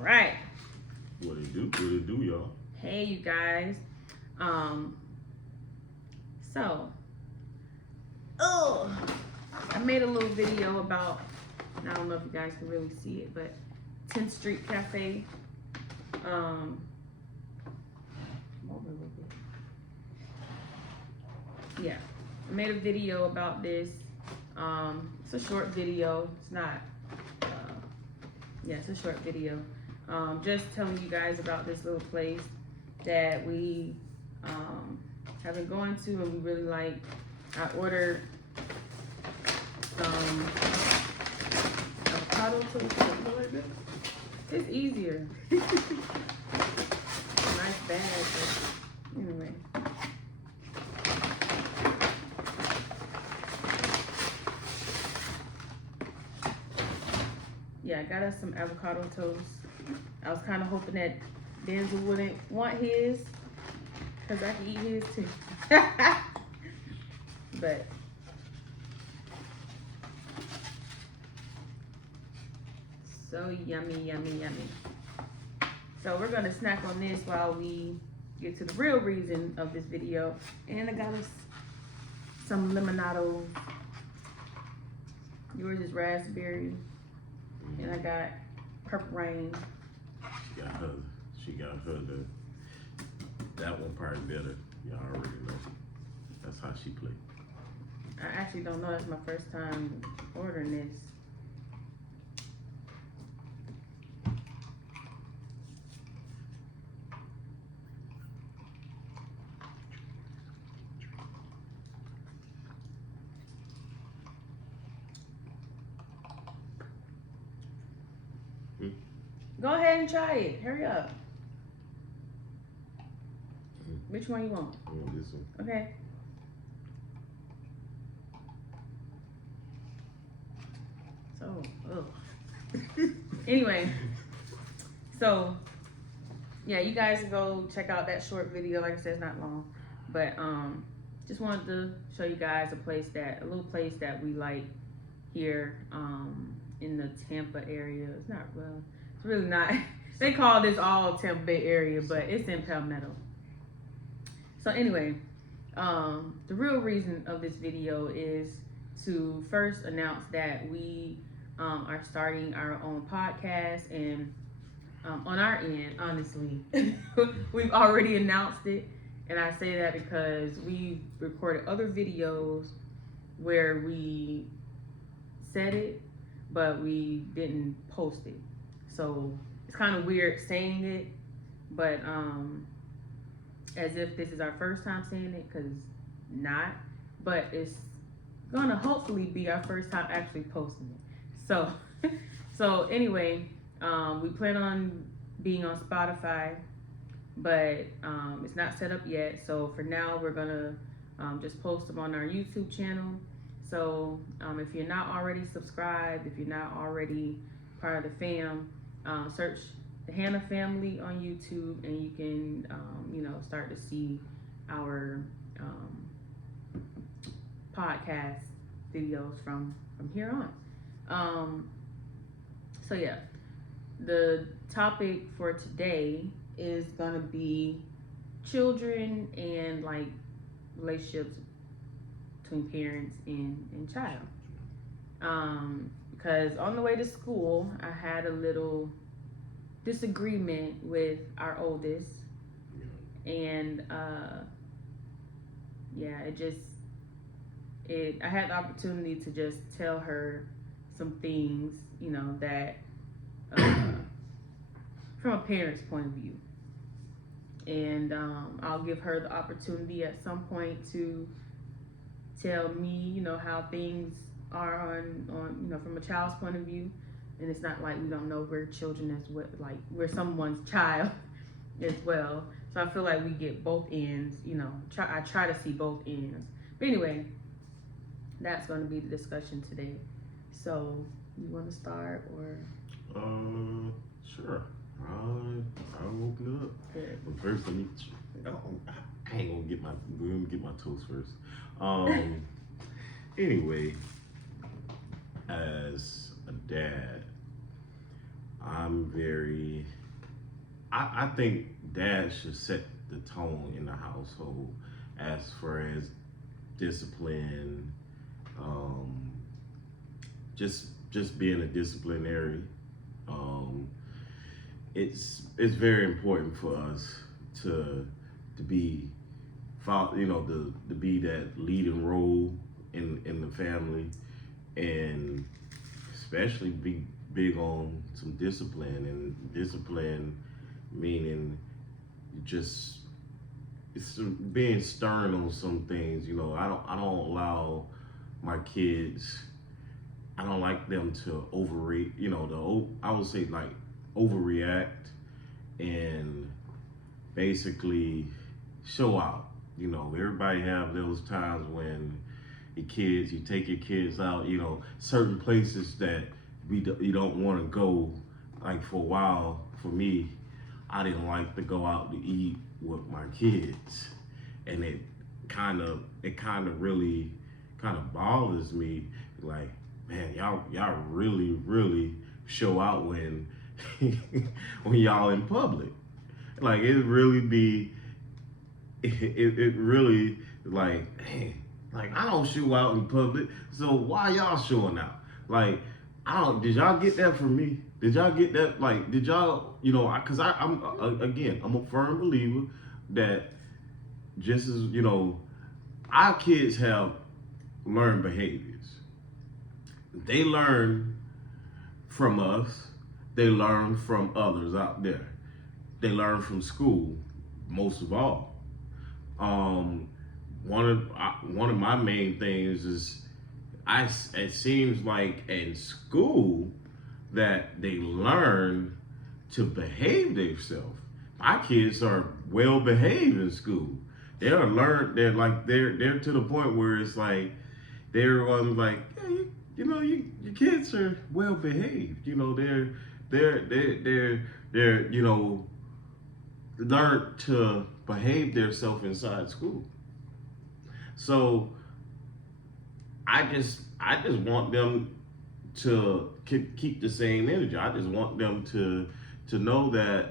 right. What it do? What it do, y'all? Hey, you guys. So, I made a little video about, I don't know if you guys can really see it, but 10th Street Cafe. Come over a little bit. Yeah, I made a video about this. It's a short video. It's not, yeah, it's a short video. Just telling you guys about this little place that we have been going to and we really like. I ordered some avocado toast. It's easier. Nice bag, but anyway. Yeah, I got us some avocado toast. I was kind of hoping that Denzel wouldn't want his, because I can eat his too. But so yummy, yummy, yummy. So we're gonna snack on this while we get to the real reason of this video. And I got us some limonado. Yours is raspberry. And I got Purple Rain. She got her that one part better. Y'all already know. That's how she played. I actually don't know. That's my first time ordering this. Go ahead and try it. Hurry up. Which one you want? I want this one. Okay. So, anyway, so yeah, you guys go check out that short video. Like I said, it's not long, but just wanted to show you guys a little place that we like here in the Tampa area. It's not well. It's really not. They call this all Tampa Bay area, but it's in Palmetto. So anyway, the real reason of this video is to first announce that we are starting our own podcast, and on our end, honestly, we've already announced it, and I say that because we recorded other videos where we said it, but we didn't post it. So it's kind of weird saying it, but as if this is our first time saying it, because not, but it's gonna hopefully be our first time actually posting it. So anyway, we plan on being on Spotify, but it's not set up yet. So for now, we're gonna just post them on our YouTube channel. So if you're not already subscribed, if you're not already part of the fam, search the Hannah Family on YouTube, and you can start to see our podcast videos from here on. So yeah, the topic for today is gonna be children and like relationships between parents and child. Because on the way to school, I had a little disagreement with our oldest, and I had the opportunity to just tell her some things, that from a parent's point of view, and I'll give her the opportunity at some point to tell me, how things are on from a child's point of view. And it's not like we don't know we're children as well, like we're someone's child as well. So I feel like we get both ends, I try to see both ends. But anyway, that's going to be the discussion today. So you want to start or? Sure. I'll open it up. Good. But first, I ain't gonna get my toast first. Anyway, as a dad, I'm very. I think dad should set the tone in the household as far as discipline, um, just being a disciplinary. Um, it's very important for us to be, to be that leading role in the family, and especially be big on some discipline, and discipline meaning just it's being stern on some things. I don't allow my kids. I don't like them to overreact. I would say like overreact and basically show out. Everybody have those times when you take your kids out. Certain places that you don't want to go. Like for a while, for me, I didn't like to go out to eat with my kids, and it kind of really kind of bothers me. Like, man, y'all really show out when when y'all in public. Like it really be it really like, man, like I don't show out in public, so why y'all showing out? Like I don't. Did y'all get that from me? Did y'all get that? Like, did y'all? Because I'm a firm believer that just as our kids have learned behaviors. They learn from us. They learn from others out there. They learn from school, most of all. Um, one of my main things is it seems like in school that they learn to behave themselves. My kids are well behaved in school. They're to the point where it's like they're like, hey, your kids are well behaved. They're learn to behave themselves inside school. So I just want them to keep the same energy. I just want them to know that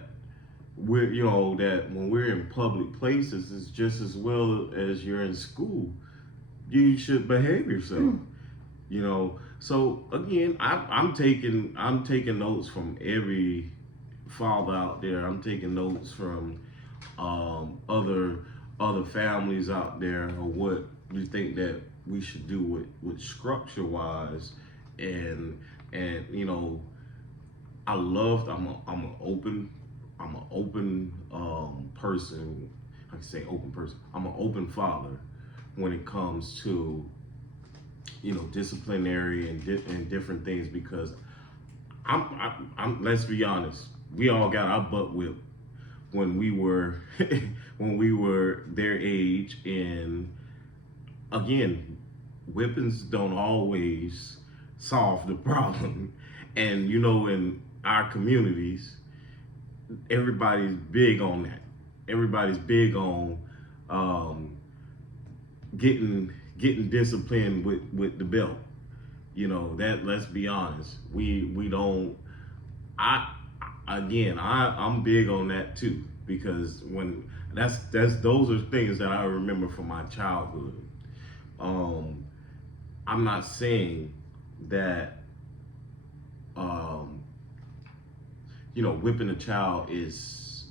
that when we're in public places, it's just as well as you're in school. You should behave yourself. So again, I'm taking notes from every father out there. I'm taking notes from other families out there, or what you think that we should do with structure wise, and I'm an open person. I can say open person. I'm an open father when it comes to disciplinary and different things, because I'm let's be honest, we all got our butt whipped when we were when we were their age, and again, whippings don't always solve the problem. And in our communities, everybody's big on that. Everybody's big on getting disciplined with the belt. That, let's be honest, we don't. I'm big on that too, because when those are things that I remember from my childhood. I'm not saying that whipping a child is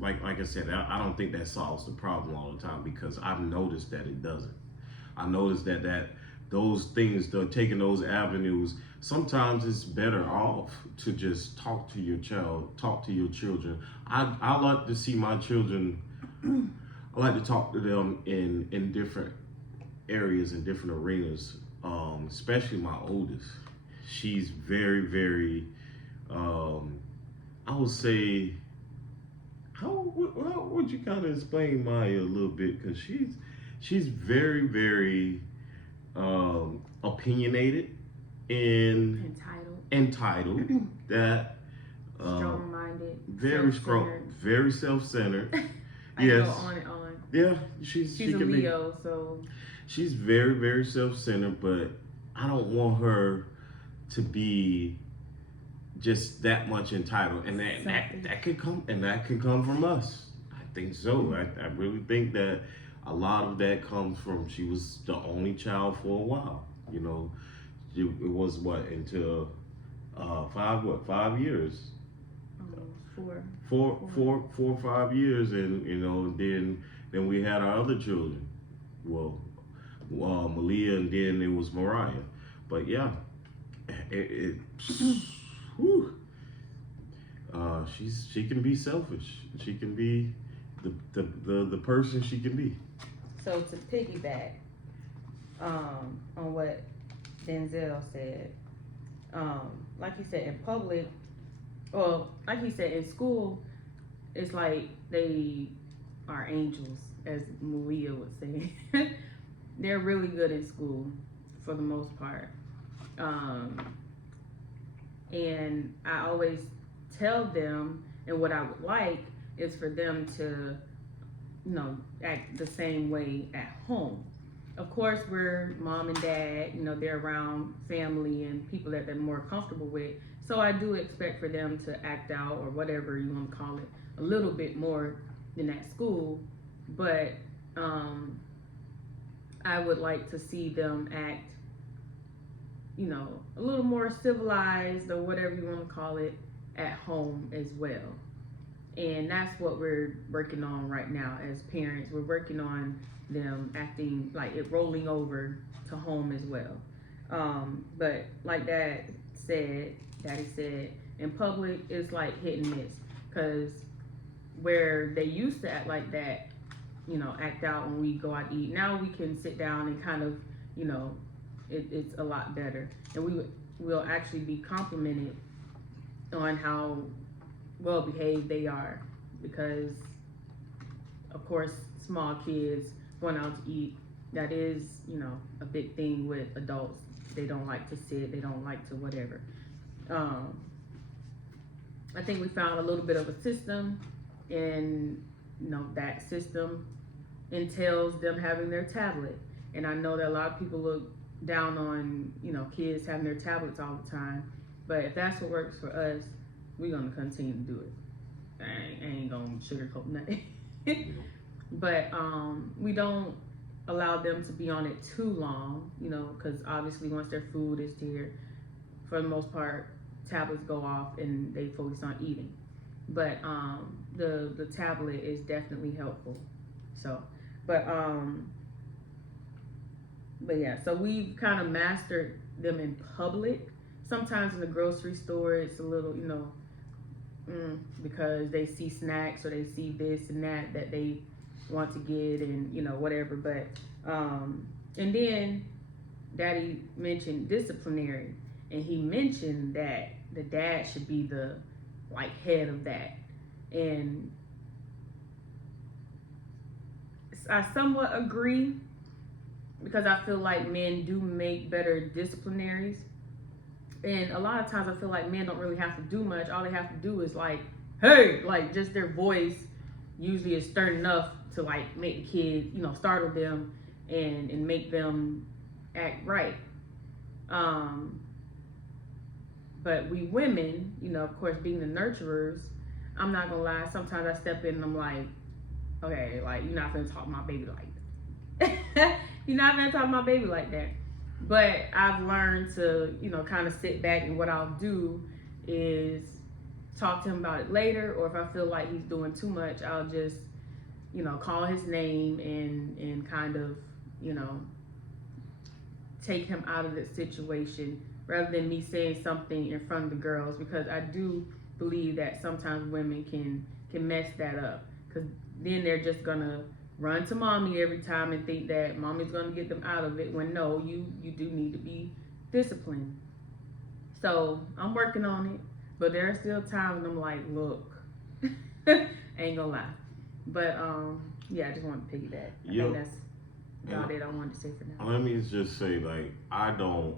like I said, I don't think that solves the problem all the time, because I've noticed that it doesn't. I noticed that those things, taking those avenues, sometimes it's better off to just talk to your children. I like to see my children. I like to talk to them in different areas, in different arenas. Especially my oldest. She's very, very. I would say. How would you kind of explain Maya a little bit? Because she's very, very opinionated and entitled. That strong-minded, very strong, very self-centered. I yes. go on and on. Yeah, she's she a can Leo, so she's very, very self-centered, but I don't want her to be just that much entitled, and that could come from us. I think so. I really think that a lot of that comes from she was the only child for a while. You know, it was until 5 years. Four. 4 or 5 years, and then we had our other children. Well, Malia, and then it was Mariah. But yeah, whew. She can be selfish. She can be the person she can be. So to piggyback on what Denzel said, like he said, in public, well, like he said, in school, it's like they are angels, as Malia would say. They're really good in school for the most part. And I always tell them, and what I would like is for them to, act the same way at home. Of course, we're mom and dad, they're around family and people that they're more comfortable with. So I do expect for them to act out, or whatever you want to call it, a little bit more than at school. But I would like to see them act, a little more civilized, or whatever you want to call it, at home as well. And that's what we're working on right now as parents. We're working on them acting like it, rolling over to home as well. But like Daddy said, in public, it's like hit and miss. Because where they used to act like that, act out when we go out to eat, now we can sit down and kind of, it's a lot better. And we'll actually be complimented on how well behaved they are, because of course small kids going out to eat, that is a big thing with adults. They don't like to sit, they don't like to whatever. I think we found a little bit of a system, and that system entails them having their tablet. And I know that a lot of people look down on kids having their tablets all the time, but if that's what works for us, we're gonna continue to do it. I ain't gonna sugarcoat nothing. But we don't allow them to be on it too long, because obviously once their food is there, for the most part, tablets go off and they focus on eating. But the tablet is definitely helpful. So, but yeah, so we've kind of mastered them in public. Sometimes in the grocery store, it's a little, because they see snacks or they see this and that they want to get, and whatever. But and then Daddy mentioned disciplinary, and he mentioned that the dad should be the head of that. And I somewhat agree, because I feel like men do make better disciplinaries. And a lot of times I feel like men don't really have to do much. All they have to do is hey, just their voice usually is stern enough to make the kid, startle them and make them act right. But we women, of course, being the nurturers, I'm not gonna lie, sometimes I step in and I'm like, okay, you're not gonna talk to my baby like that. You're not gonna talk to my baby like that. But I've learned to, kind of sit back, and what I'll do is talk to him about it later, or if I feel like he's doing too much, I'll just, call his name and kind of, take him out of the situation, rather than me saying something in front of the girls, because I do believe that sometimes women can mess that up, because then they're just gonna run to mommy every time and think that mommy's gonna get them out of it, when no, you do need to be disciplined. So I'm working on it, but there are still times when I'm like, look, ain't gonna lie. But yeah, I just want to piggyback. I think that's about it I wanted to say for now. Let me just say, I don't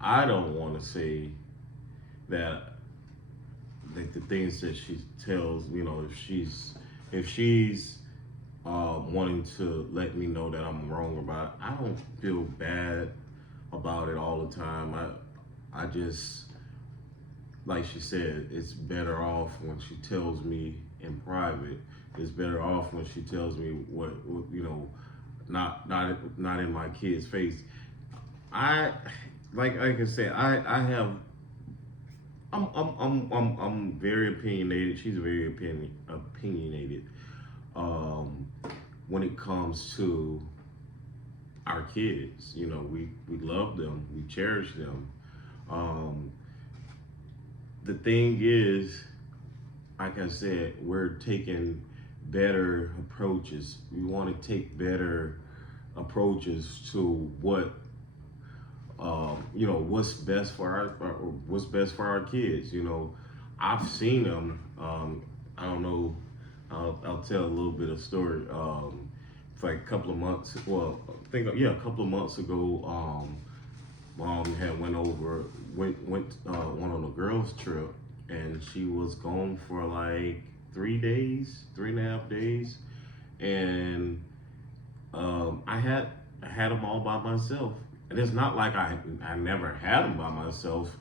want to say that the things that she tells, if she's wanting to let me know that I'm wrong about it, I don't feel bad about it all the time. like she said, it's better off when she tells me in private. It's better off when she tells me what you know, not in my kid's face. I like I said, I have. I'm very opinionated. She's very opinionated. Um, when it comes to our kids, you know, we love them, we cherish them. Um, the thing is, like I said, we're taking better approaches. We want to take better approaches to what you know, what's best for what's best for our kids. You know, I've seen them. I don't know. I'll tell a little bit of story. For like a couple of months. Well, I think a couple of months ago. Mom had went on a girls trip, and she was gone for like 3.5 days, and I had them all by myself. And it's not like I never had them by myself.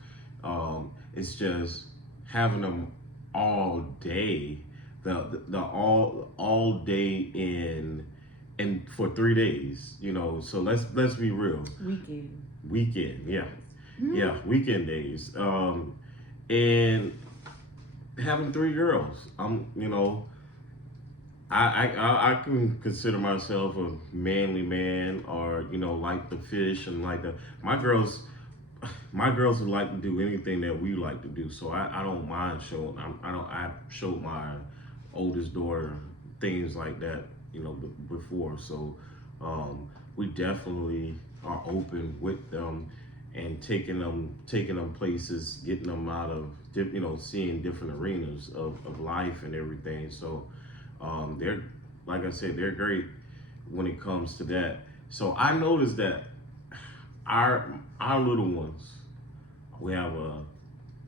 It's just having them all day, the all day in for 3 days. You know, so let's be real. Weekend, yeah, yeah, weekend days. And having 3 girls, you know, I can consider myself a manly man, or you know, like the fish and like the my girls. My girls would like to do anything that we like to do, so I don't mind showing. I showed my oldest daughter things like that, you know, before. So we definitely are open with them and taking them places, getting them out of you know, seeing different arenas of life and everything. So they're, like I said, they're great when it comes to that. So I noticed that our little ones, we have a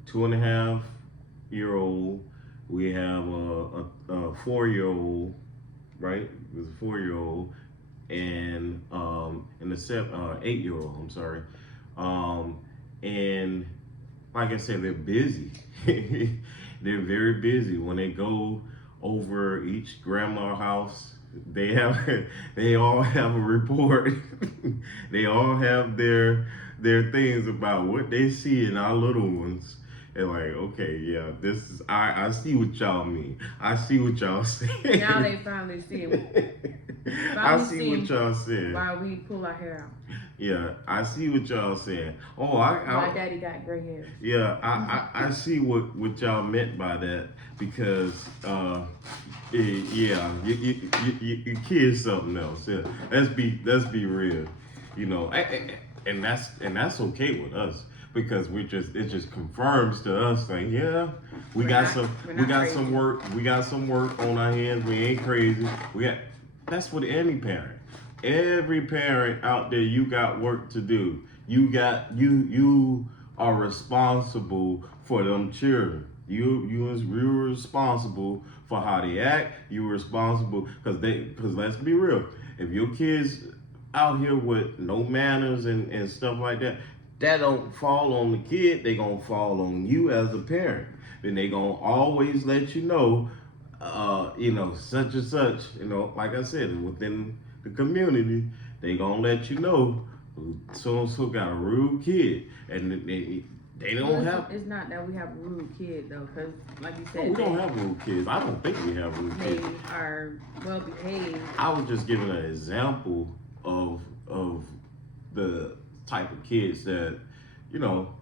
2.5-year-old, we have a 4-year-old, right? There's a 4-year-old, and a 8-year-old. I'm sorry, and like I said, they're busy. They're very busy. When they go over each grandma house, they all have a report. They all have their things about what they see in our little ones. And like, okay, yeah, this is I see what y'all mean. I see what y'all saying. Now they finally see it. I see what y'all saying. While we pull our hair out. Yeah, I see what y'all saying. Oh, my daddy got gray hair. Yeah, I see what y'all meant by that, because yeah, your kid's something else. Yeah, let's be real, you know, and that's okay with us, because it just confirms to us, like, yeah, we got some work on our hands. We ain't crazy. That's what any parent. Every parent out there, you got work to do. You are responsible for them children. You're responsible for how they act. You're responsible because let's be real. If your kids out here with no manners and stuff like that, that don't fall on the kid. They gonna fall on you as a parent. Then they gonna always let you know, you know, such and such. You know, like I said, within the community, they gonna let you know so and so got a rude kid, and they don't have. It's not that we have a rude kid though, because like you said, we don't have rude kids. I don't think we have rude kids. They are well behaved. I was just giving an example of the type of kids that, you know,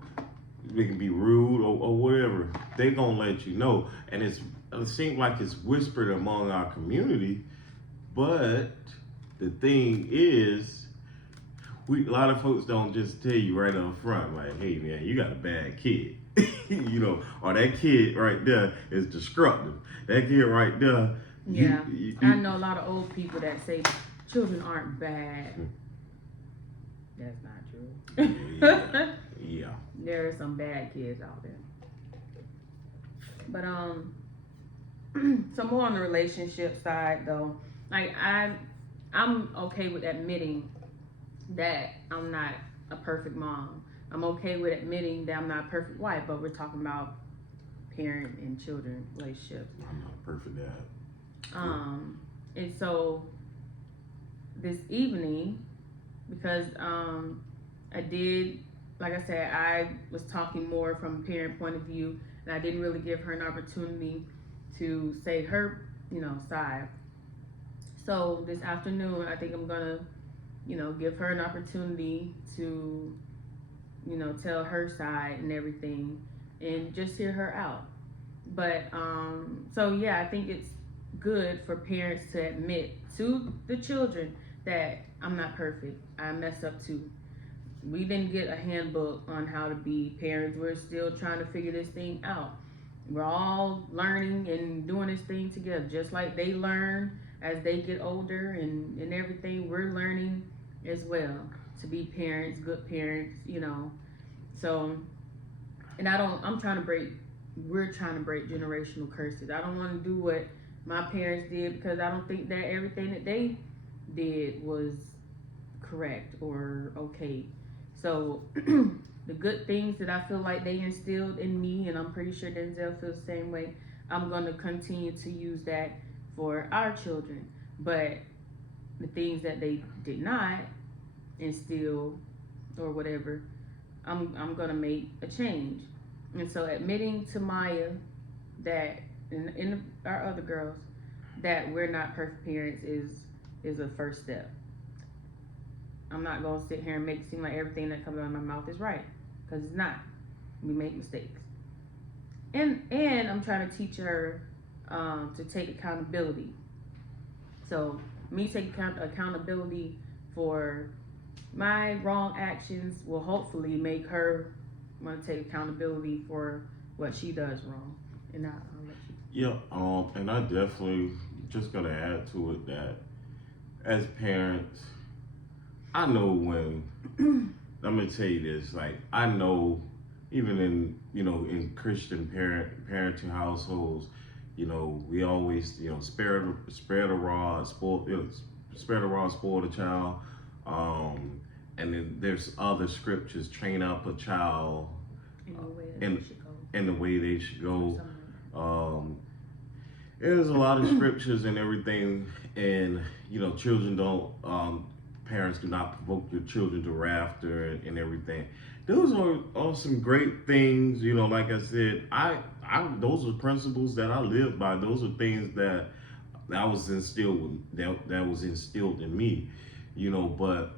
they can be rude or whatever. They gonna let you know, and it seems like it's whispered among our community, but the thing is, a lot of folks don't just tell you right up front, like, hey man, you got a bad kid. You know, or that kid right there is destructive. That kid right there. Yeah, I know a lot of old people that say children aren't bad. That's not true. Yeah. There are some bad kids out there. But so more on the relationship side though, like I'm okay with admitting that I'm not a perfect mom. I'm okay with admitting that I'm not a perfect wife, but we're talking about parent and children relationships. I'm not a perfect dad. And so this evening, because I did, like I said, I was talking more from a parent point of view, and I didn't really give her an opportunity to say her, side. So this afternoon, I think I'm gonna, give her an opportunity to, tell her side and everything, and just hear her out. But so yeah, I think it's good for parents to admit to the children that I'm not perfect. I mess up too. We didn't get a handbook on how to be parents. We're still trying to figure this thing out. We're all learning and doing this thing together. Just like they learn as they get older and everything, we're learning as well to be parents, good parents, So, and we're trying to break generational curses. I don't want to do what my parents did, because I don't think that everything that they did was correct or okay. So the good things that I feel like they instilled in me, and I'm pretty sure Denzel feels the same way, I'm going to continue to use that for our children. But the things that they did not instill or whatever, I'm going to make a change. And so admitting to Maya that, and our other girls, that we're not perfect parents is a first step. I'm not going to sit here and make it seem like everything that comes out of my mouth is right, because it's not. We make mistakes. And I'm trying to teach her to take accountability. So me taking accountability for my wrong actions will hopefully make her want to take accountability for what she does wrong. And I'll let you. Yeah, and I definitely just gonna add to it that as parents, I know when I'm gonna tell you this, like I know even in in Christian parenting households, we always spare the rod, spare the rod, spoil the child. And then there's other scriptures, train up a child In the way in they should go. in the way they should go. Something like that. There's a lot of scriptures and everything, and children don't. Parents do not provoke your children to wrath and everything. Those are some great things. Like I said, I those are principles that I live by. Those are things that was instilled in me. But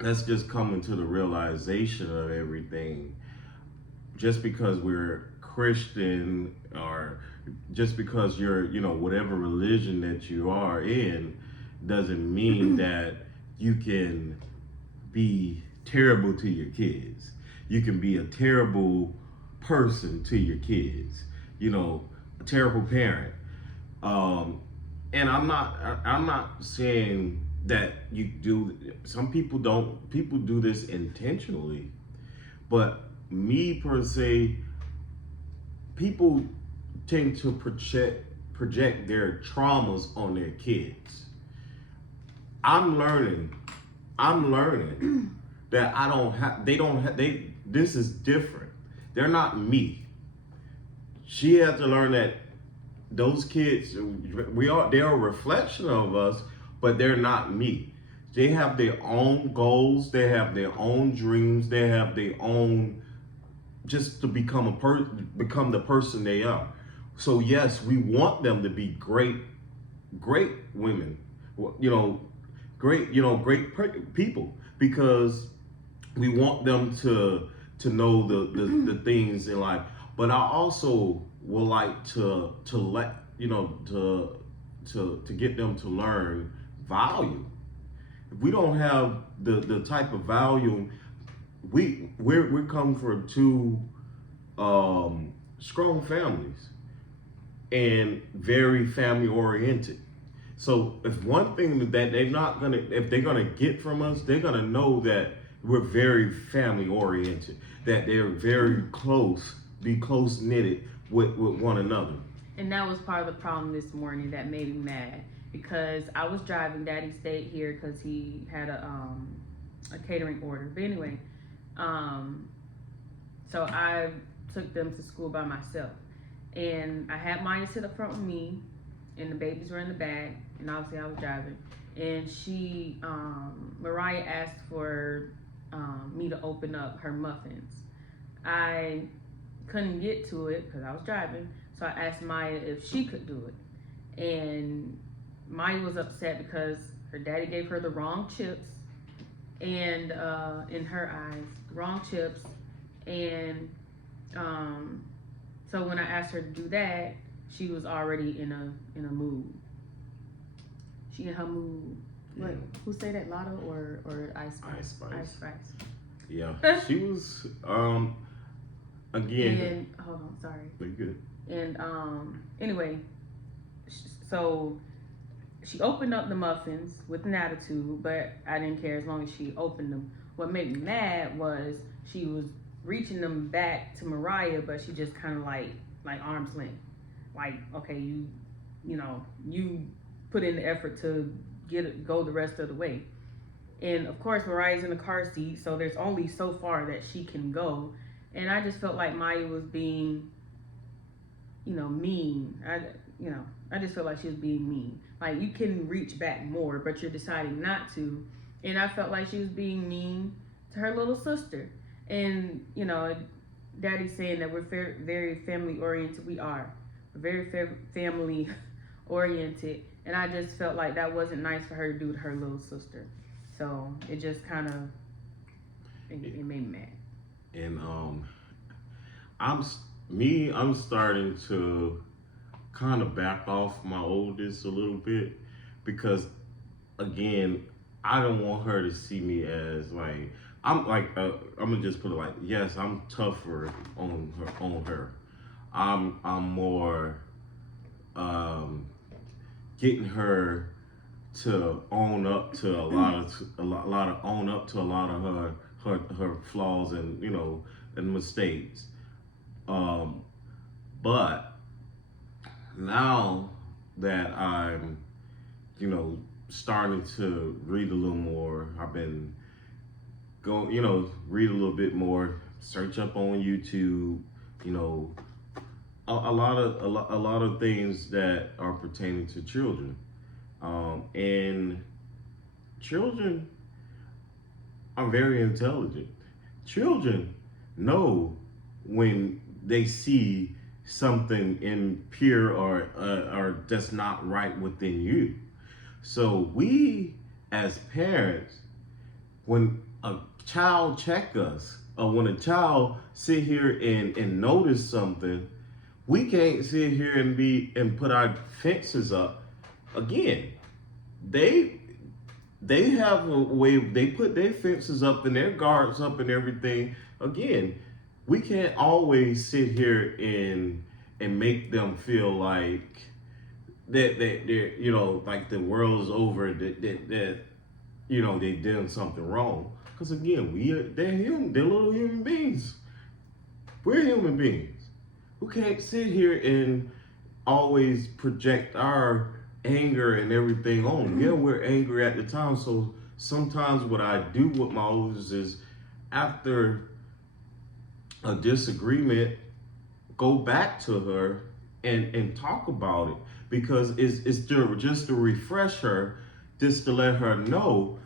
let's just come into the realization of everything. Just because we're Christian, or just because you're whatever religion that you are in, doesn't mean that you can be terrible to your kids. You can be a terrible person to your kids, a terrible parent. And I'm not saying that you do. Some people don't. People do this intentionally, but me per se, people tend to project their traumas on their kids. I'm learning that this is different. They're not me. She had to learn that those kids, they're a reflection of us, but they're not me. They have their own goals, they have their own dreams, they have their own, just to become the person they are. So yes, we want them to be great women, great people, because we want them to know the things in life. But I also would like to let to get them to learn value. If we don't have the type of value, we're coming from two strong families and very family oriented. So if one thing that if they're gonna get from us, they're gonna know that we're very family oriented, that they're very be close knitted with one another. And that was part of the problem this morning that made me mad, because I was driving. Daddy stayed here because he had a catering order. But anyway, so I took them to school by myself. and I had Maya sit up front with me, and the babies were in the back, and obviously I was driving. And Mariah asked for me to open up her muffins. I couldn't get to it because I was driving, so I asked Maya if she could do it. And Maya was upset because her daddy gave her the wrong chips, and in her eyes, wrong chips. And so when I asked her to do that, she was already in a mood. She in her mood. What? Who say that? Lotto or Ice Spice? Ice Spice. Ice Spice. Yeah, she was again. And hold on, sorry. Pretty good. And anyway, so she opened up the muffins with an attitude, but I didn't care as long as she opened them. What made me mad was she was reaching them back to Mariah, but she just kind of like arm's length. Like, okay, you put in the effort to go the rest of the way. And of course, Mariah's in the car seat, so there's only so far that she can go. And I just felt like Maya was being, mean. I just felt like she was being mean. Like, you can reach back more, but you're deciding not to. And I felt like she was being mean to her little sister. And, Daddy's saying that we're very family oriented. We are. We're very family oriented. And I just felt like that wasn't nice for her to do to her little sister. So it just kind of, it made me mad. And I'm starting to kind of back off my oldest a little bit, because again, I don't want her to see me as like, I'm gonna just put it like, yes, I'm tougher on her. I'm more getting her to own up to a lot of her flaws and and mistakes. But now that I'm starting to read a little more, I've been going read a little bit more, search up on YouTube, a lot of things that are pertaining to children, and children are very intelligent. Children know when they see something impure or that's not right within you. So we as parents, when a child check us, or when a child sit here and notice something, we can't sit here and put our fences up. Again, they have a way, they put their fences up and their guards up and everything. Again, we can't always sit here and make them feel like that they're like the world is over, that they did something wrong. Because again, they're little human beings. We're human beings. We can't sit here and always project our anger and everything on them. Yeah, we're angry at the time. So sometimes what I do with my oldest is, after a disagreement, go back to her and talk about it, because it's just to refresh her, just to let her know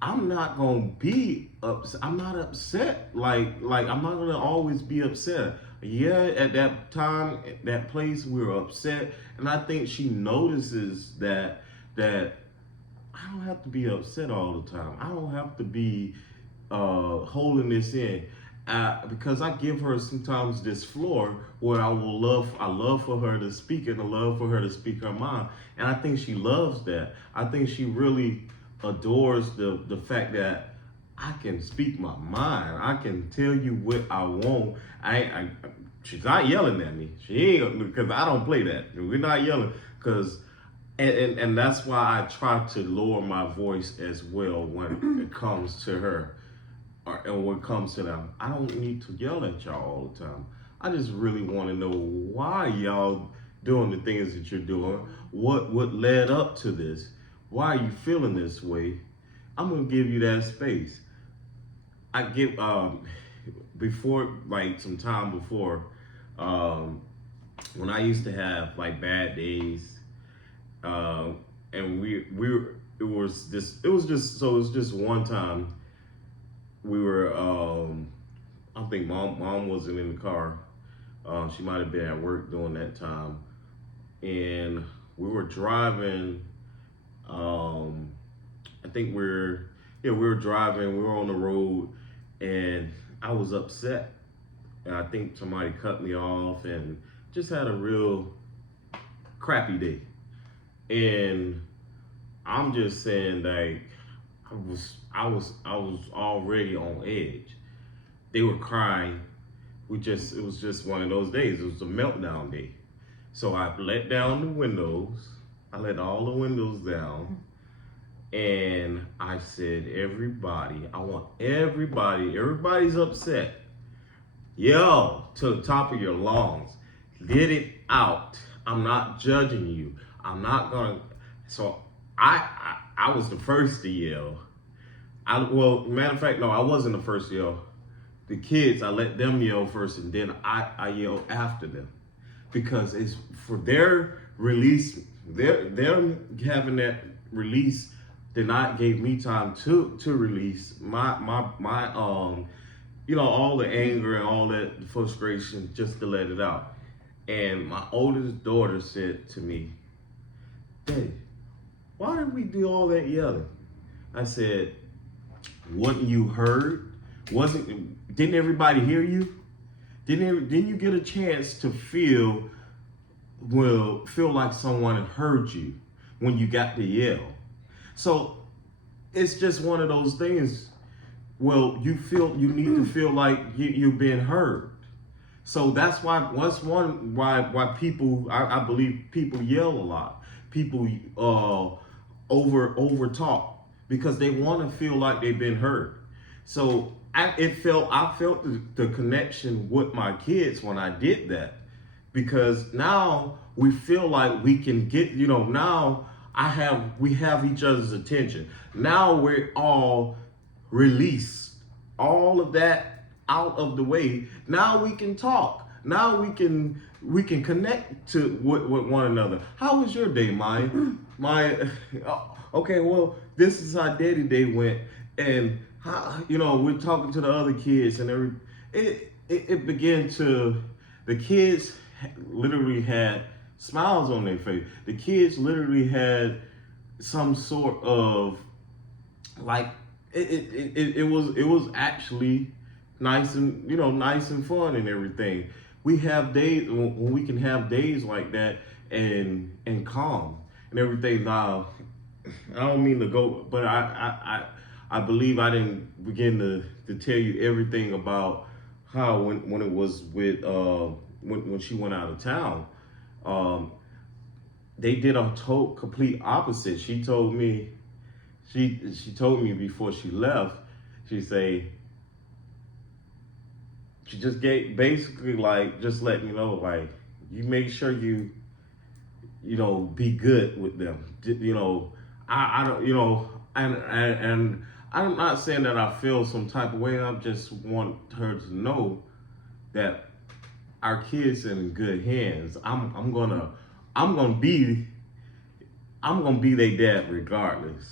I'm not gonna be upset. I'm not upset. Like I'm not gonna always be upset. Yeah, at that time, at that place, we were upset, and I think she notices that I don't have to be upset all the time. I don't have to be holding this in, because I give her sometimes this floor where I love for her to speak, and I love for her to speak her mind, and I think she loves that. I think she really adores the fact that I can speak my mind. I can tell you what I want. She's not yelling at me. She ain't, because I don't play that. We're not yelling, because and that's why I try to lower my voice as well when it comes to her, and when it comes to them. I don't need to yell at y'all all the time. I just really want to know why y'all doing the things that you're doing. What led up to this? Why are you feeling this way? I'm gonna give you that space. I give before, like some time before, when I used to have like bad days, and it was just one time we were I think mom wasn't in the car. She might have been at work during that time, and we were driving. I think we were driving. We were on the road, and I was upset. And I think somebody cut me off, and just had a real crappy day. And I'm just saying, like, I was already on edge. They were crying. It was just one of those days. It was a meltdown day. So I let down the windows. I let all the windows down. And I said, everybody's upset. Yell to the top of your lungs. Get it out. I'm not judging you. I'm not gonna. So I was the first to yell. Matter of fact, no, I wasn't the first to yell. The kids, I let them yell first, and then I yelled after them, because it's for their release. They're having that release. Then I gave me time to release my all the anger and all that frustration, just to let it out. And my oldest daughter said to me, "Daddy, why did we do all that yelling?" I said, "Wasn't you heard? Didn't everybody hear you? Didn't you get a chance to feel like someone heard you when you got to yell?" So it's just one of those things. Well, you need to feel like you've been heard. So that's why people, I believe people yell a lot. People over talk, because they want to feel like they've been heard. So I felt the connection with my kids when I did that, because now we feel like we can get, now we have each other's attention. Now we're all released, all of that out of the way. Now we can talk. Now we can connect with one another. How was your day, Maya? Okay, well, this is how Daddy Day went, and how, we're talking to the other kids, and it began to, the kids literally had smiles on their face. The kids literally had some sort of, like, it was actually nice and nice and fun and everything. We have days when we can have days like that and calm and everything. Now, I don't mean to go, but I believe I didn't begin to tell you everything about how when it was with when she went out of town. They did a complete opposite. She told me before she left, she just gave, basically, like, just let me know, like, you make sure you be good with them. I don't, and I'm not saying that I feel some type of way. I just want her to know that our kids in good hands. I'm gonna be their dad regardless.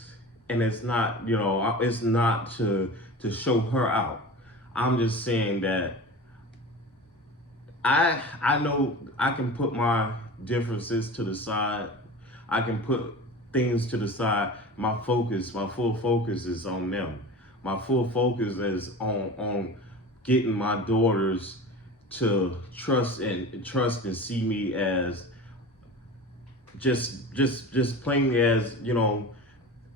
And it's not, it's not to show her out. I'm just saying that I know I can put my differences to the side. I can put things to the side. My full focus is on them. My full focus is on getting my daughters to trust and see me as just plainly as,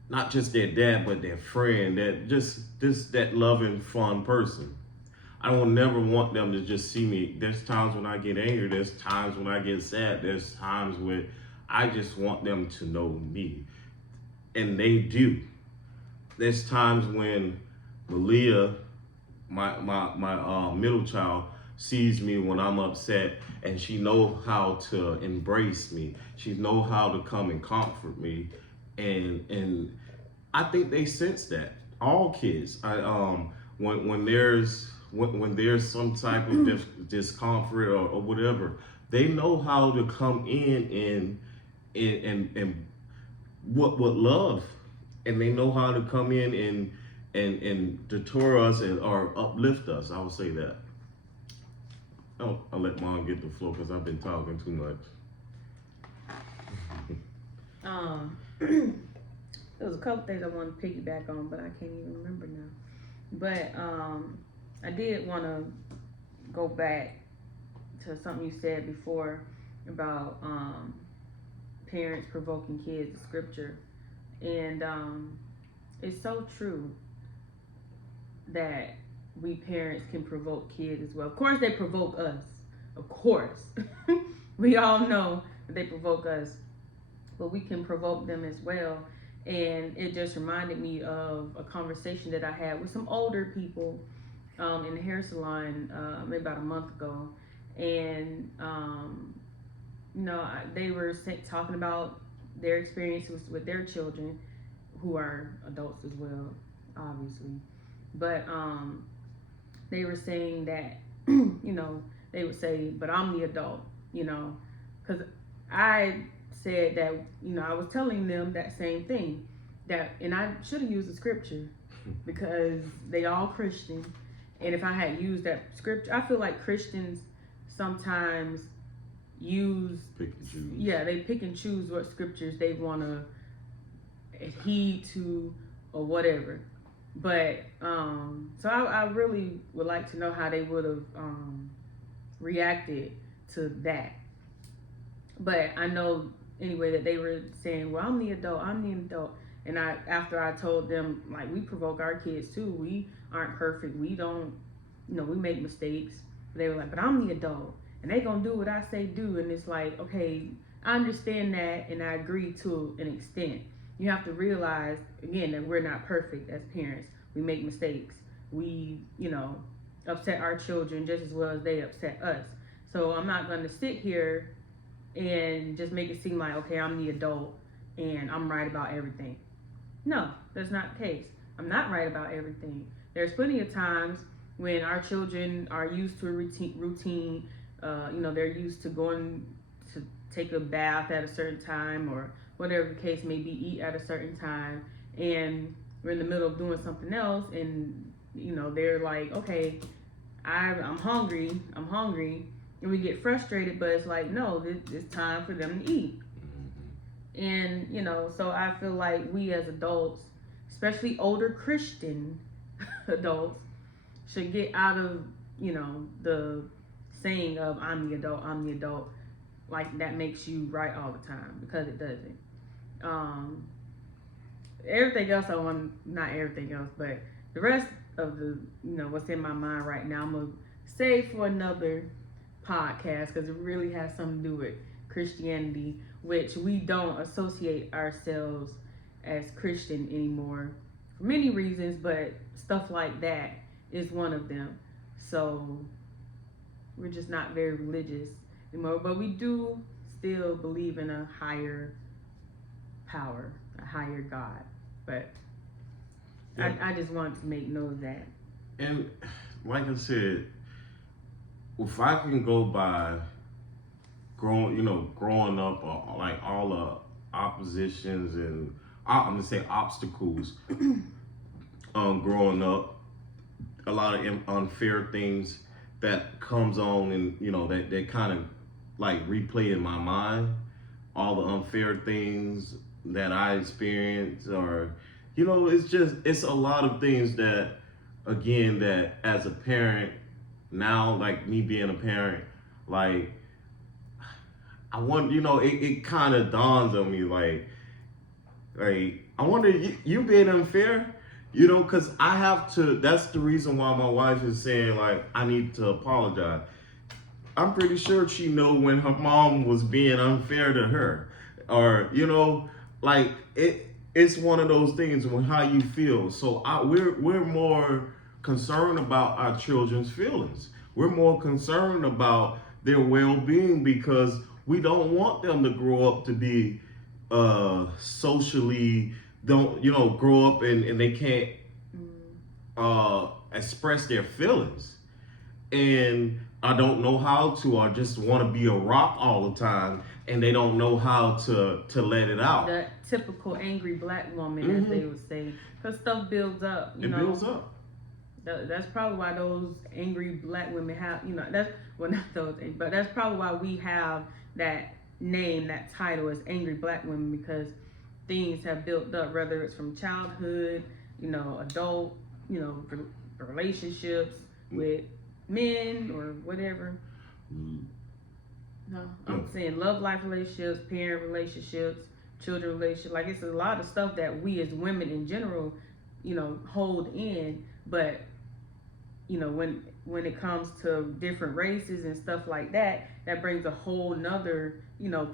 not just their dad, but their friend, that loving, fun person. I will never want them to just see me. There's times when I get angry. There's times when I get sad. There's times when I just want them to know me. And they do. There's times when Malia, my middle child, sees me when I'm upset, and she knows how to embrace me. She knows how to come and comfort me. And I think they sense that. All kids. When there's some type of discomfort or whatever, They know how to come in and what love, and they know how to come in and deter us or uplift us. I would say that. I'll let Mom get the floor because I've been talking too much. There was a couple things I wanted to piggyback on, but I can't even remember now. But I did want to go back to something you said before about parents provoking kids to scripture, and it's so true that we parents can provoke kids as well. Of course, they provoke us. Of course, we all know that they provoke us, but we can provoke them as well. And it just reminded me of a conversation that I had with some older people in the hair salon maybe about a month ago. And, they were talking about their experiences with their children, who are adults as well, obviously. But they were saying that, they would say, but I'm the adult, because I said that, I was telling them that same thing, and I should have used the scripture because they all Christian, and if I had used that scripture, I feel like Christians sometimes pick and choose. Yeah, they pick and choose what scriptures they want to adhere to or whatever. But so I really would like to know how they would have reacted to that. But I know anyway that they were saying, well, I'm the adult. And after I told them, like, we provoke our kids too. We aren't perfect. We don't, we make mistakes. They were like, but I'm the adult, and they gonna do what I say do. And it's like, okay, I understand that, and I agree to an extent. You have to realize, again, that we're not perfect as parents. We make mistakes. We, upset our children just as well as they upset us. So I'm not gonna sit here and just make it seem like, okay, I'm the adult and I'm right about everything. No, that's not the case. I'm not right about everything. There's plenty of times when our children are used to a routine. They're used to going to take a bath at a certain time, or whatever the case may be, eat at a certain time, and we're in the middle of doing something else, and they're like, okay, I'm hungry, and we get frustrated, but it's like, no, it's time for them to eat. And so I feel like we as adults, especially older Christian adults, should get out of the saying of I'm the adult, like that makes you right all the time, because it doesn't. Everything else not everything else, but the rest of the what's in my mind right now, I'm gonna save for another podcast, because it really has something to do with Christianity, which we don't associate ourselves as Christian anymore for many reasons, but stuff like that is one of them. So we're just not very religious anymore, but we do still believe in a higher power, a higher God. But yeah. I just wanted to make note of that. And like I said, if I can go by growing up, like all the oppositions and I'm gonna say obstacles, growing up, a lot of unfair things that comes on, and that kind of like replay in my mind all the unfair things that I experienced, or it's a lot of things that, again, that as a parent now, like me being a parent, like I want, it kind of dawns on me, like I wonder, you being unfair, because I have to. That's the reason why my wife is saying, like, I need to apologize. I'm pretty sure she know when her mom was being unfair to her, or like it's one of those things when how you feel. So we're more concerned about our children's feelings. We're more concerned about their well-being, because we don't want them to grow up to be socially, grow up and they can't express their feelings. And I don't know how to, or just want to be a rock all the time, and they don't know how to let it out. That typical angry black woman, as they would say, because stuff builds up. It builds up. That's probably why those angry black women have, that's, well, not those, but that's probably why we have that name, that title as angry black women, because things have built up, whether it's from childhood, adult, relationships with men or whatever. No, I'm saying love life relationships, parent relationships, children relationships. Like, it's a lot of stuff that we as women in general, hold in. But when it comes to different races and stuff like that, that brings a whole nother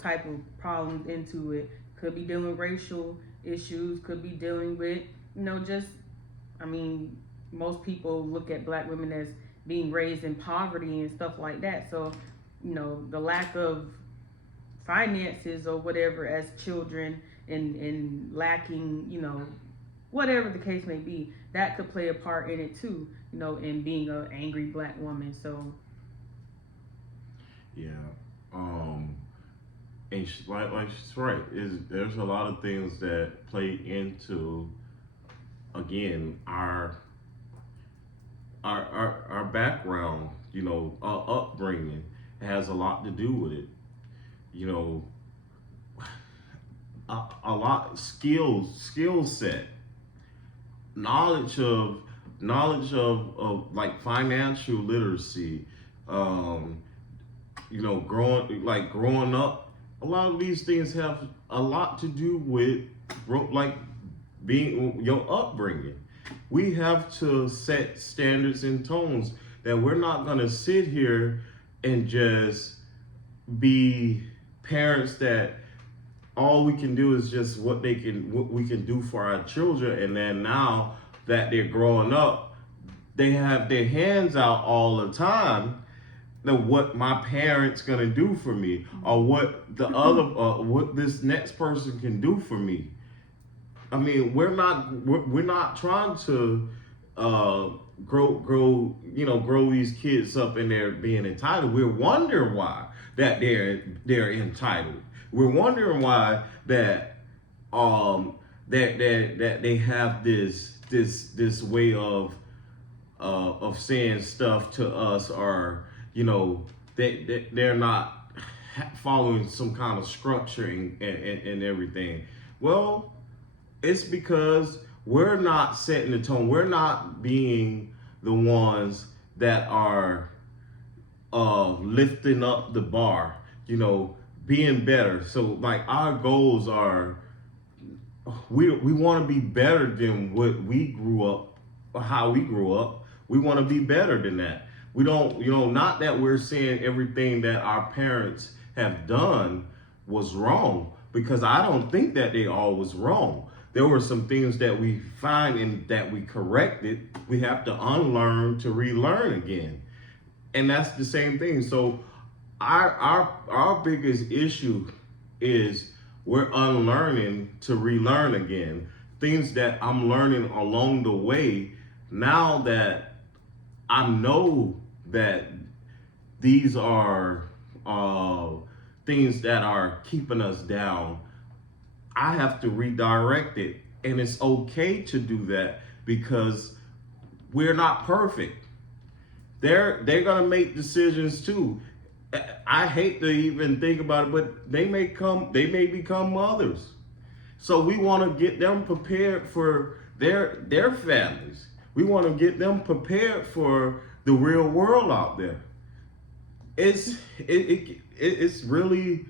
type of problems into it. Could be dealing with racial issues, could be dealing with most people look at black women as being raised in poverty and stuff like that. So the lack of finances or whatever as children, and lacking whatever the case may be, that could play a part in it too, in being an angry black woman. So yeah, and like she's right. There's a lot of things that play into, again, our background, our upbringing has a lot to do with it. A lot skill set, knowledge of like financial literacy, growing up. A lot of these things have a lot to do with being your upbringing. We have to set standards and tones that we're not gonna sit here and just be parents that all we can do is just what we can do for our children, and then now that they're growing up, they have their hands out all the time. What my parents gonna do for me, or what the other, what this next person can do for me. I mean, we're not trying to grow these kids up and they're being entitled. We're wondering why that they're entitled. We're wondering why that they have this way of saying stuff to us, or they're not following some kind of structure and everything. Well, it's because we're not setting the tone. We're not being the ones that are lifting up the bar, being better. So like, our goals are, we want to be better than what we grew up, or how we grew up. We want to be better than that. We don't, not that we're saying everything that our parents have done was wrong, because I don't think that they all was wrong. There were some things that we find and that we corrected. We have to unlearn to relearn again. And that's the same thing. So our biggest issue is we're unlearning to relearn again. Things that I'm learning along the way, now that I know that these are things that are keeping us down, I have to redirect it. And it's okay to do that, because we're not perfect. They're gonna make decisions too. I hate to even think about it, but they may become mothers. So we want to get them prepared for their families. We want to get them prepared for the real world out there. It's really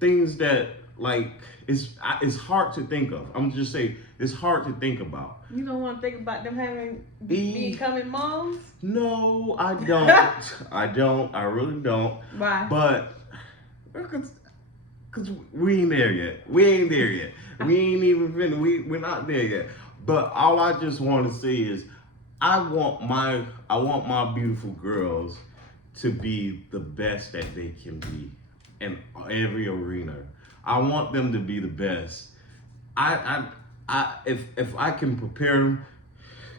things that, like, it's hard to think of. I'm just saying, it's hard to think about. You don't want to think about them becoming moms? No, I don't. I really don't. Why? But because we ain't there yet. We ain't there yet. We ain't even finished. We're not there yet. But all I just want to say is, I want my beautiful girls to be the best that they can be in every arena. I want them to be the best. If I can prepare them,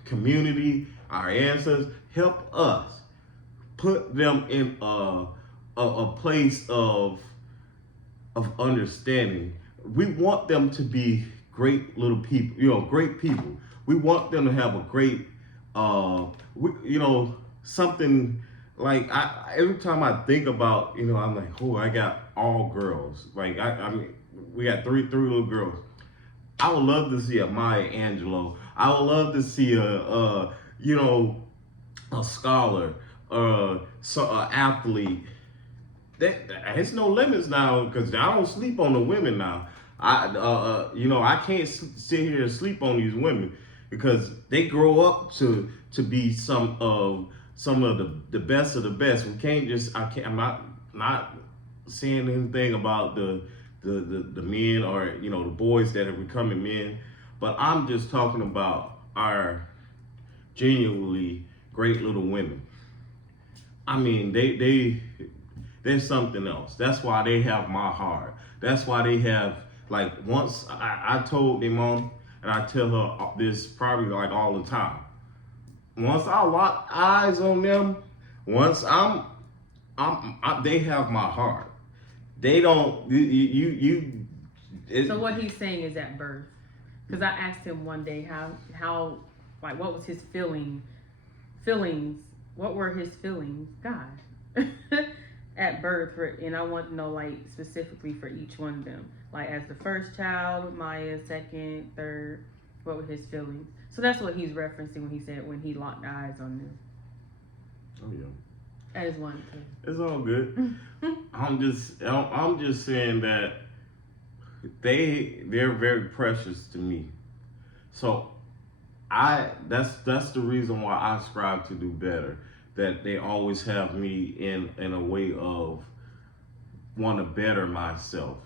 community, our ancestors, help us put them in a place of understanding. We want them to be great little people, great people. We want them to have a great, something like every time I think about, I'm like, oh, I got all girls. Like I mean, we got three little girls. I would love to see a Maya Angelou. I would love to see a scholar, an athlete. There's no limits now because I don't sleep on the women now. I can't sit here and sleep on these women because they grow up to be some of the best of the best. We can't just I'm not saying anything about the men or the boys that are becoming men, but I'm just talking about our genuinely great little women. I mean, they're something else. That's why they have my heart. That's why they have, like, once I told their mom, and I tell her this probably like all the time. Once I lock eyes on them, once they have my heart. They don't. So what he's saying is at birth, because I asked him one day how like what was his feelings? What were his feelings, God, at birth? And I want to know like specifically for each one of them, like as the first child, Maya, second, third, what were his feelings? So that's what he's referencing when he said when he locked eyes on them. Oh yeah. As one too. It's all good. I'm just saying that they're very precious to me. So that's the reason why I strive to do better. That they always have me in a way of want to better myself,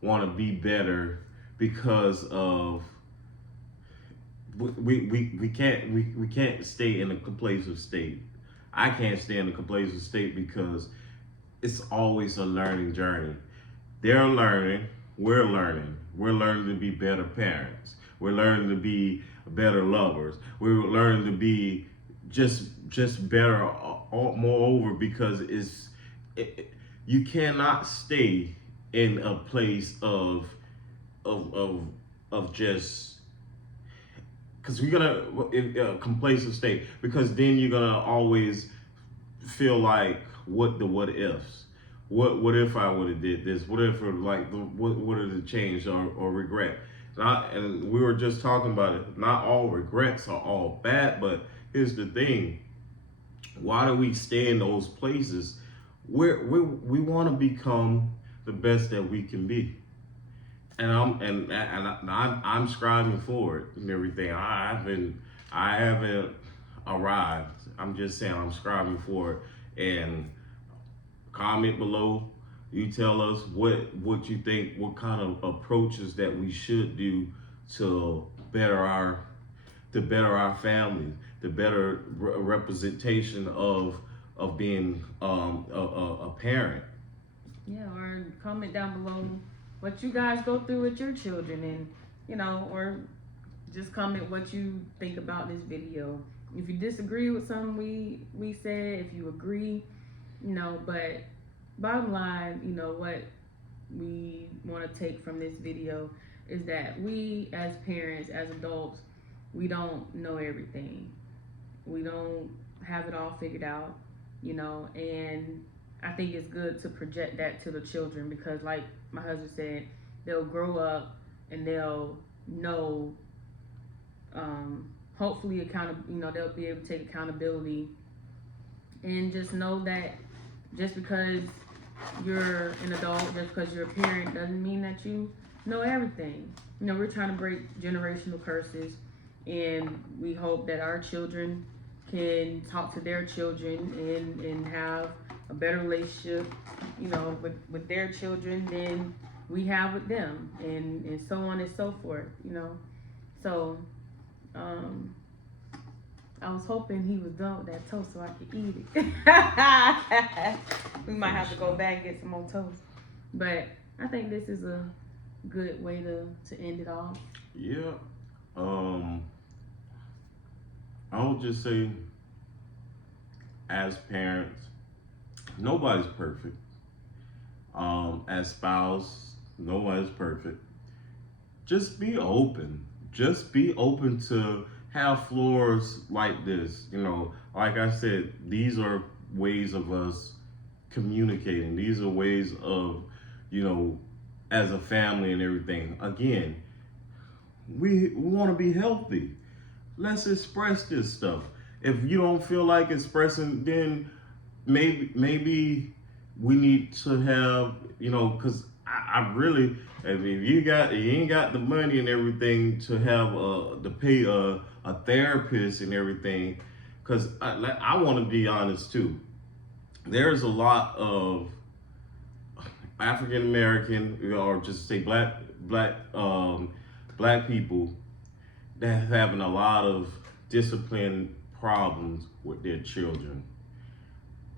want to be better because of we can't stay in a complacent state. I can't stay in a complacent state because it's always a learning journey. They're learning, we're learning. We're learning to be better parents. We're learning to be better lovers. We're learning to be just better. Moreover, because you cannot stay in a place of just because you're gonna in a complacent state, because then you're gonna always feel like what ifs. What if I would have did this? What if what would have changed or regret? And we were just talking about it. Not all regrets are all bad, but here's the thing: why do we stay in those places where we want to become the best that we can be? And I'm striving for it and everything. I haven't arrived. I'm just saying I'm striving for it. And comment below. You tell us what you think, what kind of approaches that we should do to better our family, the better representation of being a parent. Yeah, or comment down below what you guys go through with your children, and or just comment what you think about this video. If you disagree with something we said, if you agree, but bottom line, what we want to take from this video is that we as parents, as adults, we don't know everything. We don't have it all figured out, and I think it's good to project that to the children, because like my husband said, they'll grow up and they'll know, hopefully they'll be able to take accountability and just know that just because you're an adult, just because you're a parent, doesn't mean that you know everything. We're trying to break generational curses, and we hope that our children can talk to their children and have a better relationship, with their children than we have with them, and so on and so forth, So, I was hoping he was done with that toast so I could eat it. We might have to go back and get some more toast. But I think this is a good way to end it off. Yeah. I would just say, as parents, nobody's perfect. As spouse, nobody's perfect. Just be open. Just be open to have floors like this. You know, like I said, these are ways of us communicating. These are ways of, you know, as a family and everything. Again, we want to be healthy. Let's express this stuff. If you don't feel like expressing, then maybe we need to have, you know, because I really, if you ain't got the money and everything to have to pay a therapist and everything, because I want to be honest too. There's a lot of African American, or just say black people that having a lot of discipline problems with their children.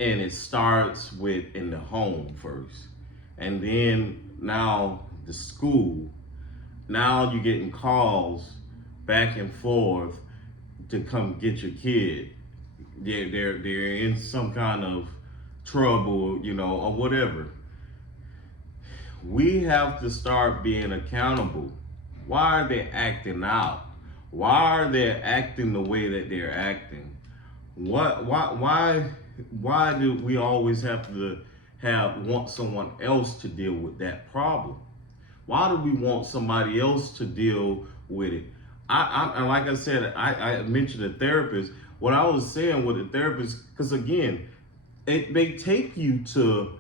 And it starts with in the home first. And then now the school. Now you're getting calls back and forth to come get your kid. They're in some kind of trouble, you know, or whatever. We have to start being accountable. Why are they acting out? Why are they acting the way that they're acting? Why do we always have to want someone else to deal with that problem? Why do we want somebody else to deal with it? I like I said, I mentioned a therapist. What I was saying with a therapist, because again, it may take you to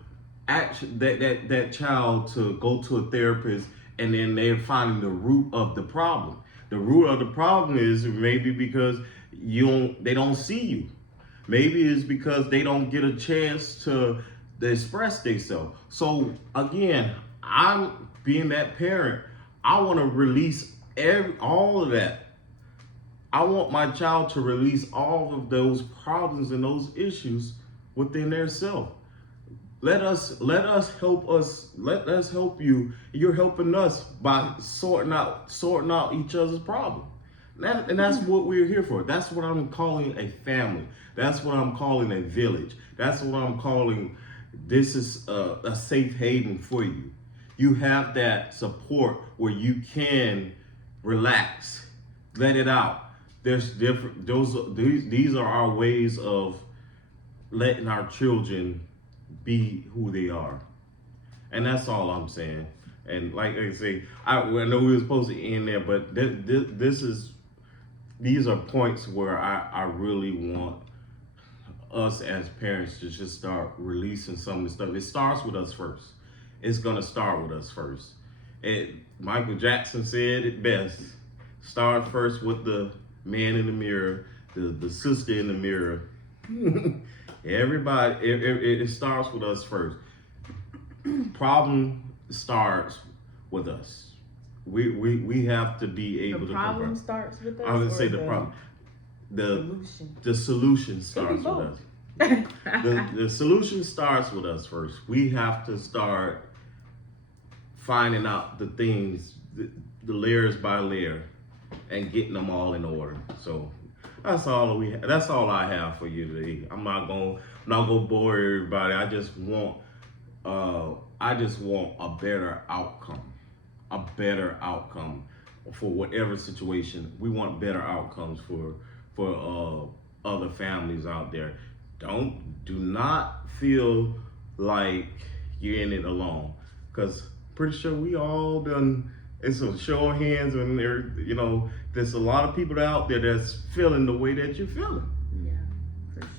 that child to go to a therapist, and then they're finding the root of the problem. The root of the problem is maybe because they don't see you. Maybe it's because they don't get a chance to express themselves. So again, I'm being that parent. I want to release all of that. I want my child to release all of those problems and those issues within their self. Let us help you. You're helping us by sorting out each other's problem. And that's what we're here for. That's what I'm calling a family. That's what I'm calling a village. That's what I'm calling, this is a safe haven for you. You have that support where you can relax, let it out. There's different, these are our ways of letting our children be who they are. And that's all I'm saying. And like I say, I know we were supposed to end there, but these are points where I really want us as parents to just start releasing some of the stuff. It starts with us first. It's gonna start with us first. Michael Jackson said it best. Start first with the man in the mirror, the sister in the mirror. Everybody, it starts with us first. Problem starts with us. We have to be able to. The problem starts with us. I would say the problem. The solution starts with us. The solution starts with us first. We have to start finding out the things, the layers by layer, and getting them all in order. So that's all that's all I have for you today. I'm not gonna bore everybody. I just want a better outcome. A better outcome for whatever situation. We want better outcomes for other families out there. Do not feel like you're in it alone, because pretty sure we all done. It's a show of hands, and there's a lot of people out there that's feeling the way that you're feeling. Yeah,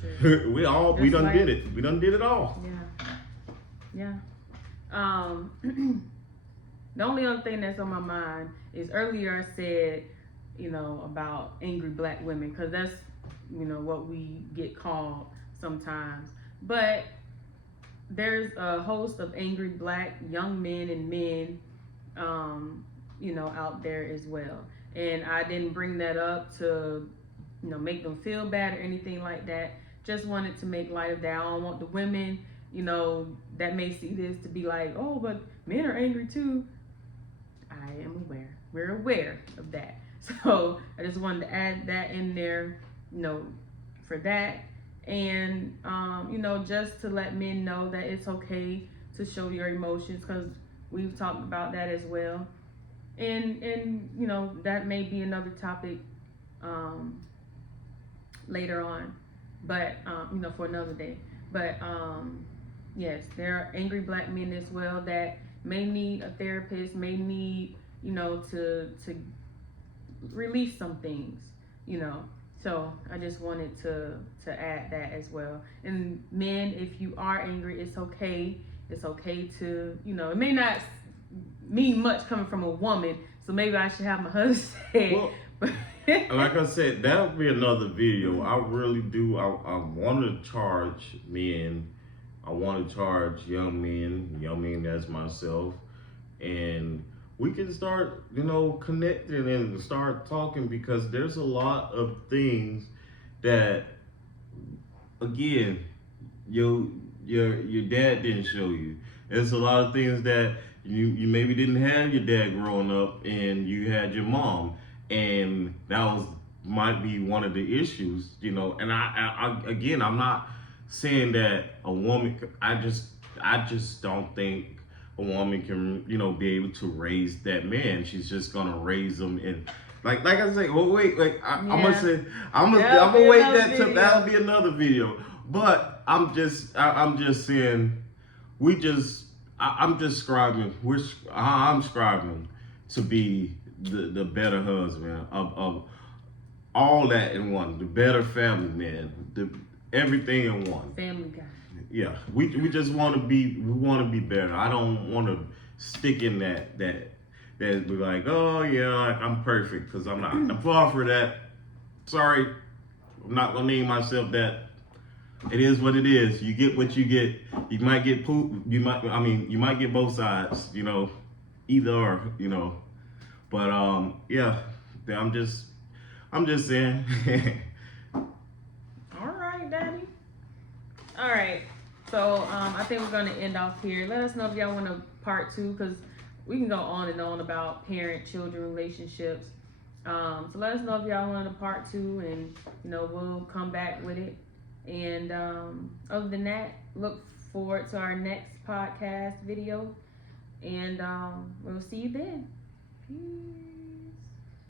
for sure. we done did it. We done did it all. Yeah. The only other thing that's on my mind is earlier I said, about angry black women, because that's, what we get called sometimes. But there's a host of angry black young men and men, out there as well. And I didn't bring that up to, make them feel bad or anything like that. Just wanted to make light of that. I don't want the women, that may see this to be like, oh, but men are angry too. I am aware. We're aware of that. So I just wanted to add that in there, you know, for that. And, you know, just to let men know that it's okay to show your emotions, because we've talked about that as well. And you know, that may be another topic later on, but you know, for another day. But yes, there are angry black men as well that may need a therapist, may need, you know, to release some things, you know. So I just wanted to add that as well. And men, if you are angry, it's okay. It's okay to, you know, it may not mean much coming from a woman, so maybe I should have my husband say it. Well, But like I said, that would be another video. I really do. I want to charge men. I want to charge young men as myself, and we can start, you know, connecting and start talking, because there's a lot of things that, again, your dad didn't show you. There's a lot of things that you maybe didn't have your dad growing up, and you had your mom, and that was might be one of the issues, you know. And I again, I'm not saying that a woman. I just don't think a woman can, you know, be able to raise that man. She's just gonna raise him in. Like I say, well, wait, I'm gonna say, I'm gonna wait that'll be another video. But I'm just saying, I'm striving to be the better husband of all that in one, the better family man, the everything in one. family guy. Yeah, we just want to be better. I don't want to stick in that be like, oh yeah, I'm perfect, because I'm not. I'm far from that. Sorry, I'm not gonna name myself that. It is what it is. You get what you get. You might get poop. You might get both sides. You know, either or. You know, but yeah. I'm just saying. All right, Daddy. All right. So I think we're gonna end off here. Let us know if y'all want a part 2, because we can go on and on about parent-children relationships. So let us know if y'all want a part 2, and you know, we'll come back with it. And other than that, look forward to our next podcast video, and we'll see you then. Peace.